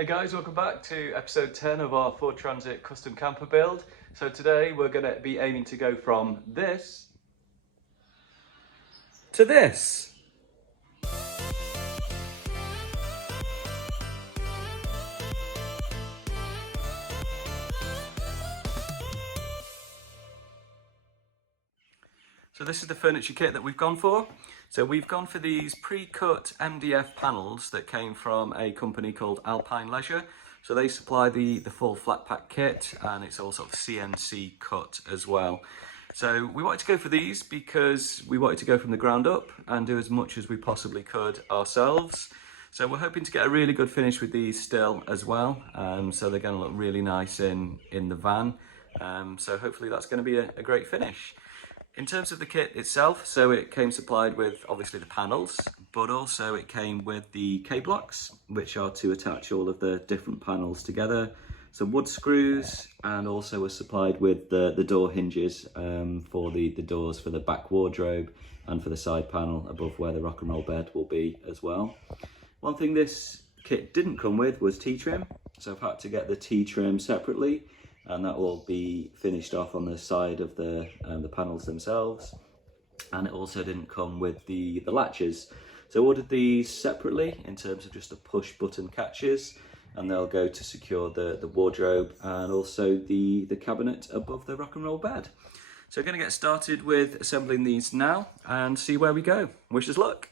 Hey guys, welcome back to episode 10 of our Ford Transit custom camper build. So today we're going to be aiming to go from this to this. So this is the furniture kit that we've gone for. So we've gone for these pre-cut MDF panels that came from a company called Alpine Leisure. So they supply the full flat pack kit, and it's all sort of CNC cut as well. So we wanted to go for these because we wanted to go from the ground up and do as much as we possibly could ourselves. So we're hoping to get a really good finish with these still as well. So they're going to look really nice in the van. So hopefully that's going to be a great finish. In terms of the kit itself, so it came supplied with obviously the panels, but also it came with the K-blocks, which are to attach all of the different panels together, some wood screws, and also was supplied with the door hinges for the doors for the back wardrobe and for the side panel above where the rock and roll bed will be as well. One thing this kit didn't come with was T-trim, so I've had to get the T-trim separately, and that will be finished off on the side of the panels themselves. And it also didn't come with the latches, so I ordered these separately in terms of just the push button catches, and they'll go to secure the wardrobe and also the cabinet above the rock and roll bed. So we're going to get started with assembling these now and see where we go. Wish us luck.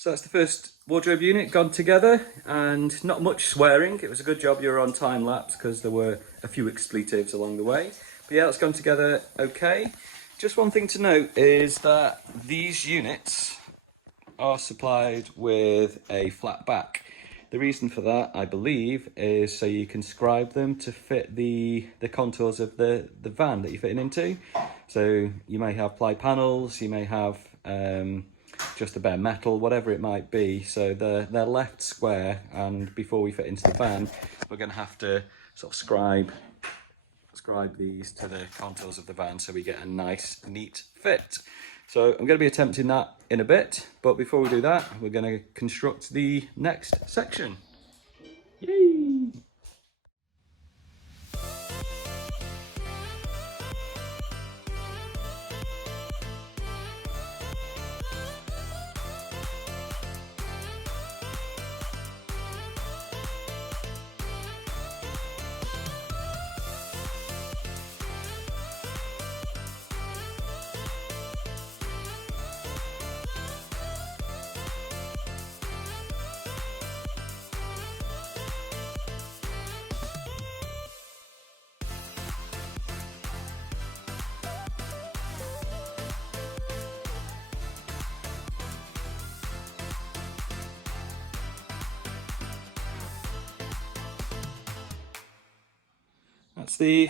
So that's the first wardrobe unit gone together, and not much swearing. It was a good job you were on time lapse because there were a few expletives along the way. But yeah, it's gone together okay. Just one thing to note is that these units are supplied with a flat back. The reason for that, I believe, is so you can scribe them to fit the contours of the van that you're fitting into. So you may have ply panels, you may have just a bare metal, whatever it might be. So they're left square, and before we fit into the van, we're going to have to sort of scribe these to the contours of the van so we get a nice, neat fit. So I'm going to be attempting that in a bit, but before we do that, we're going to construct the next section. Yay! That's the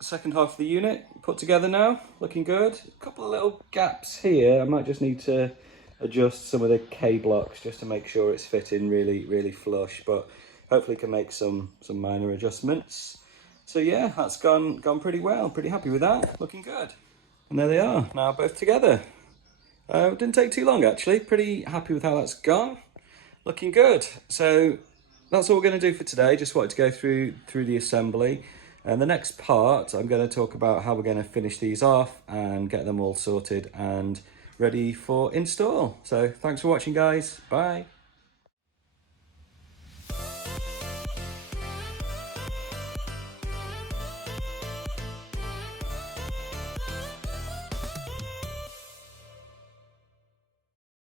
second half of the unit put together now, looking good. A couple of little gaps here. I might just need to adjust some of the K-blocks just to make sure it's fitting really flush, but hopefully can make some minor adjustments. So yeah, that's gone pretty well. Pretty happy with that, looking good. And there they are, now both together. It didn't take too long actually. Pretty happy with how that's gone. Looking good. So that's all we're going to do for today. Just wanted to go through the assembly. And the next part, I'm going to talk about how we're going to finish these off and get them all sorted and ready for install. So thanks for watching, guys. Bye.